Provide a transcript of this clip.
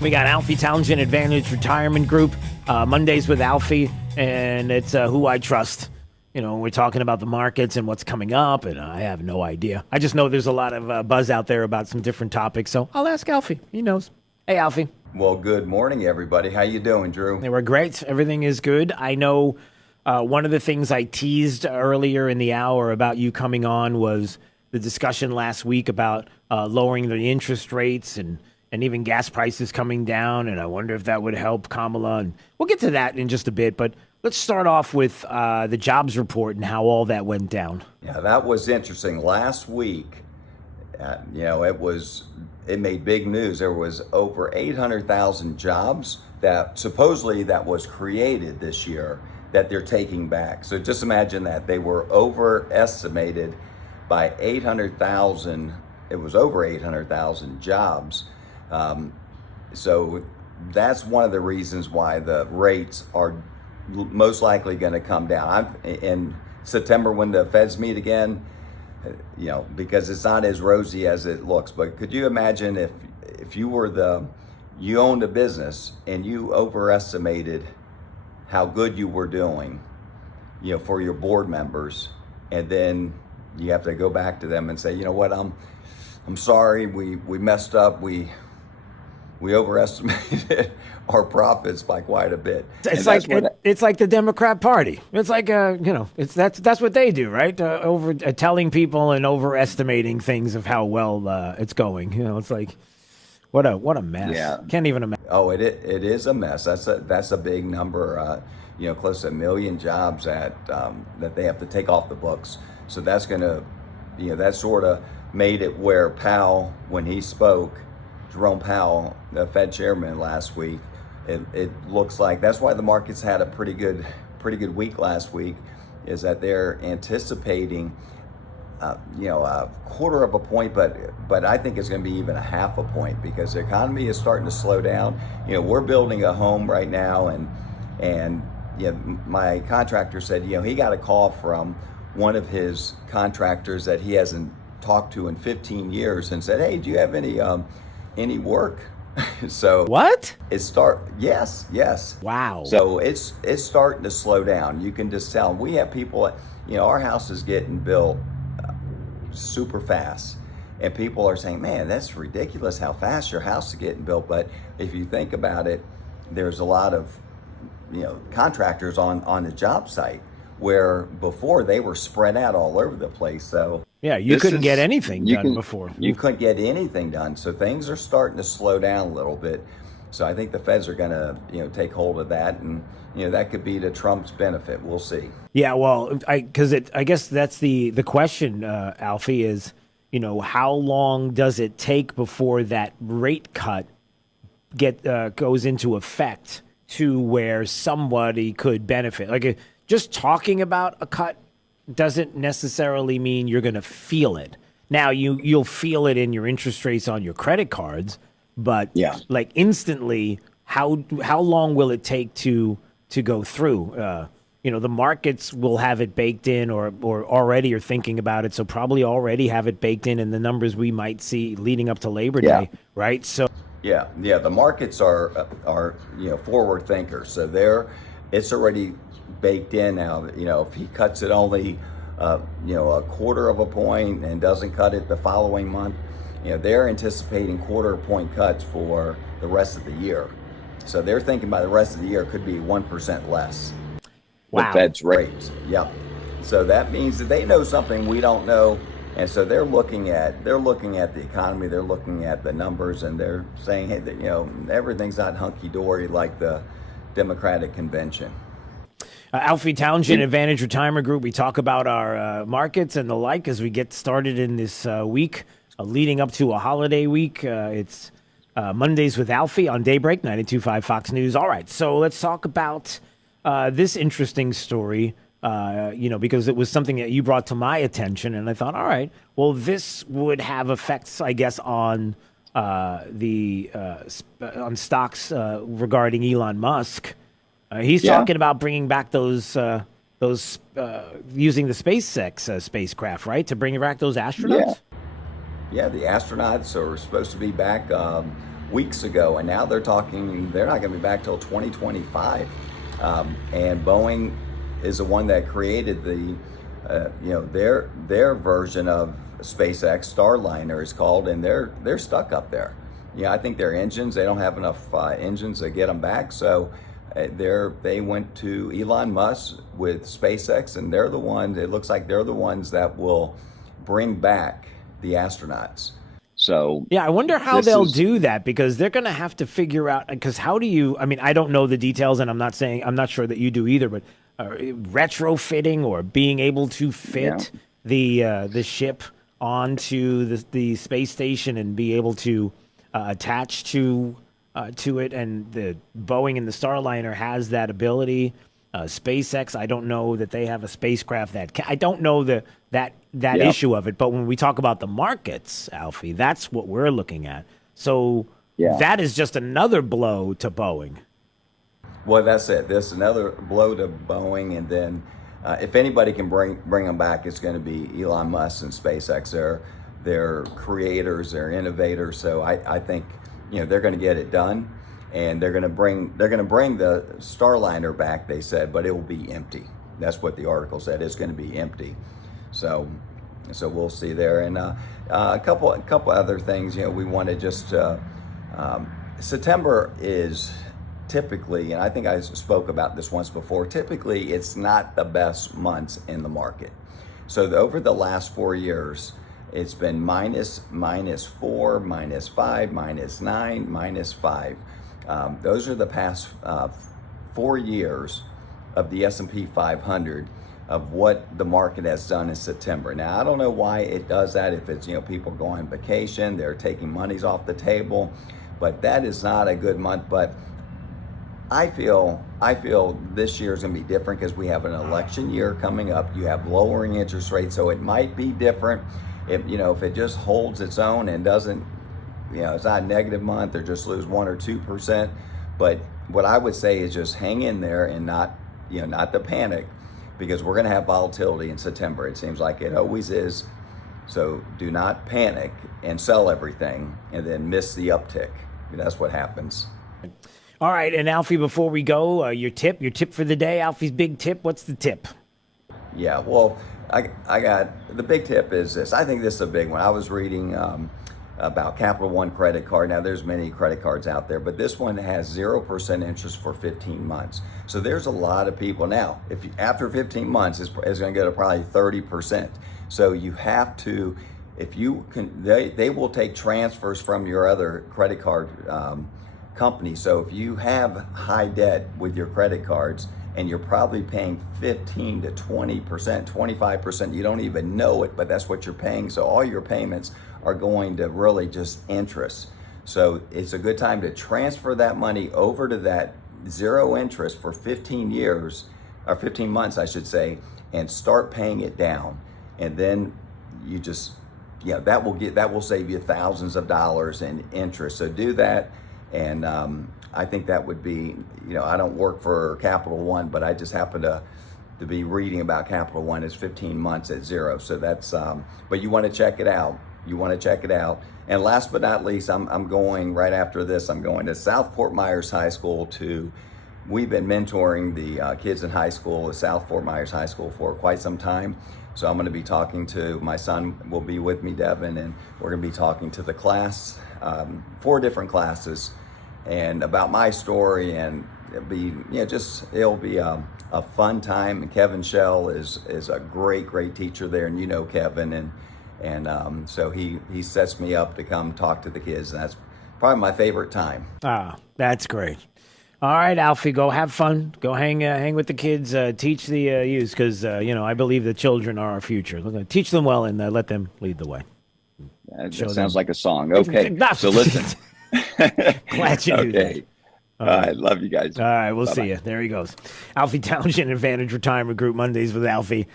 We got Alfie, Tounjian Advantage Retirement Group, Mondays with Alfie, and it's Who I Trust. You know, we're talking about the markets and what's coming up, and I have no idea. I just know there's a lot of buzz out there about some different topics, so I'll ask Alfie. He knows. Hey, Alfie. Well, good morning, everybody. How you doing, Drew? They were great. Everything is good. I know one of the things I teased earlier in the hour about you coming on was the discussion last week about lowering the interest rates and even gas prices coming down, and I wonder if that would help Kamala. And we'll get to that in just a bit, but let's start off with the jobs report and how all that went down. Yeah, that was interesting. Last week, it made big news. There was over 800,000 jobs that supposedly that was created this year that they're taking back. So just imagine that they were overestimated by 800,000. It was over 800,000 jobs. So that's one of the reasons why the rates are most likely going to come down. In September when the Feds meet again, because it's not as rosy as it looks. But could you imagine if you owned a business and you overestimated how good you were doing, for your board members, and then you have to go back to them and say, you know what, I'm sorry, we messed up, we overestimated our profits by quite a bit. It's like the Democrat Party. It's like that's what they do, right? Telling people and overestimating things of how well it's going. It's like what a mess. Yeah. Can't even imagine. Oh, it is a mess. That's a big number. Close to 1 million jobs that they have to take off the books. So that's gonna, that sort of made it where Powell, when he spoke, Jerome Powell, the Fed chairman last week, it looks like that's why the markets had a pretty good week last week, is that they're anticipating, a quarter of a point, but I think it's going to be even a half a point because the economy is starting to slow down. We're building a home right now, and my contractor said, he got a call from one of his contractors that he hasn't talked to in 15 years and said, hey, do you have any work? So what? Yes. Wow. So it's starting to slow down. You can just tell. We have people, our house is getting built super fast, and people are saying, man, that's ridiculous how fast your house is getting built. But if you think about it, there's a lot of contractors on the job site where before they were spread out all over the place. So yeah, you couldn't get anything done before. You couldn't get anything done. So things are starting to slow down a little bit. So I think the Feds are going to, take hold of that, and that could be to Trump's benefit. We'll see. Yeah, well, I guess that's the question, Alfie, is how long does it take before that rate cut goes into effect to where somebody could benefit? Like just talking about a cut doesn't necessarily mean you're going to feel it. Now you'll feel it in your interest rates on your credit cards, but like instantly, how long will it take to go through? The markets will have it baked in or already are thinking about it. So probably already have it baked in the numbers we might see leading up to Labor Day, right? So yeah. The markets are forward thinkers. So it's already baked in now. If he cuts it only a quarter of a point and doesn't cut it the following month, they're anticipating quarter point cuts for the rest of the year. So they're thinking by the rest of the year it could be 1% less. Wow. The Fed's rates. Yep. So that means that they know something we don't know. And so they're looking at the economy, they're looking at the numbers, and they're saying, hey, everything's not hunky-dory like the Democratic convention. Alfie, Tounjian Advantage Retirement Group. We talk about our markets and the like as we get started in this week leading up to a holiday week. It's Mondays with Alfie on Daybreak, 92.5 Fox News. All right, so let's talk about this interesting story, because it was something that you brought to my attention, and I thought, all right, well, this would have effects, I guess, on on stocks regarding Elon Musk. He's talking about bringing back those using the SpaceX spacecraft, right, to bring back those astronauts. Yeah, the astronauts are supposed to be back weeks ago, and now they're talking they're not going to be back till 2025. And Boeing is the one that created the, their version of SpaceX. Starliner is called, and they're stuck up there. Yeah, I think their engines, they don't have enough engines to get them back. So they went to Elon Musk with SpaceX, and they're the ones, it looks like they're the ones that will bring back the astronauts. So yeah, I wonder how they'll do that, because they're going to have to figure out, because how do you, I mean, I don't know the details, and I'm not sure that you do either, but retrofitting or being able to fit the ship onto the space station and be able to attach to it, and the Boeing and the Starliner has that ability. SpaceX, I don't know that they have a spacecraft I don't know that issue of it. But when we talk about the markets, Alfie, that's what we're looking at. So that is just another blow to Boeing. Well, that's it. This is another blow to Boeing, and then if anybody can bring them back, it's going to be Elon Musk and SpaceX. They're creators, they're innovators. So I think they're going to get it done. And they're going to bring the Starliner back, they said, but it will be empty. That's what the article said. It's going to be empty. So we'll see there. And a couple other things. We want to just September is typically, and I think I spoke about this once before. Typically, it's not the best months in the market. So over the last 4 years, it's been minus 4, minus 5, minus 9, minus 5. Those are the past 4 years of the S&P 500 of what the market has done in September. Now, I don't know why it does that. If it's, people going on vacation, they're taking monies off the table, but that is not a good month. But I feel this year is going to be different because we have an election year coming up. You have lowering interest rates, so it might be different. If it just holds its own and doesn't, it's not a negative month, or just lose 1 or 2%. But what I would say is just hang in there and not the panic, because we're going to have volatility in September. It seems like it always is. So do not panic and sell everything and then miss the uptick. That's what happens. All right, and Alfie, before we go, your tip for the day, Alfie's big tip. What's the tip? Yeah, well, I got the big tip is this. I think this is a big one. I was reading about Capital One credit card. Now, there's many credit cards out there, but this one has 0% interest for 15 months. So there's a lot of people. Now, after 15 months, it's going to go to probably 30%. So you have to, if you can, they will take transfers from your other credit card company. So if you have high debt with your credit cards and you're probably paying 15 to 20%, 25%, you don't even know it, but that's what you're paying. So all your payments are going to really just interest. So it's a good time to transfer that money over to that zero interest for 15 years, or 15 months, I should say, and start paying it down. And then you just, that will save you thousands of dollars in interest. So do that. And I think that would be, I don't work for Capital One, but I just happen to be reading about Capital One is 15 months at zero. So that's, but you want to check it out. And last but not least, I'm going right after this. I'm going to South Fort Myers High School we've been mentoring the kids in high school at South Fort Myers High School for quite some time. So I'm going to be talking to, my son will be with me, Devin, and we're going to be talking to the class, 4 different classes, and about my story, and it'll be a fun time. And Kevin Shell is a great teacher there, and Kevin, and so he sets me up to come talk to the kids, and that's probably my favorite time. That's great. All right, Alfie, go have fun. Go hang with the kids. Teach the youth, because I believe the children are our future. Teach them well and let them lead the way. That sounds like a song. Okay, so listen. Glad you do that. Okay. All right, love you guys. All right, we'll see you. There he goes. Alfie Tounjian, Advantage Retirement Group, Mondays with Alfie.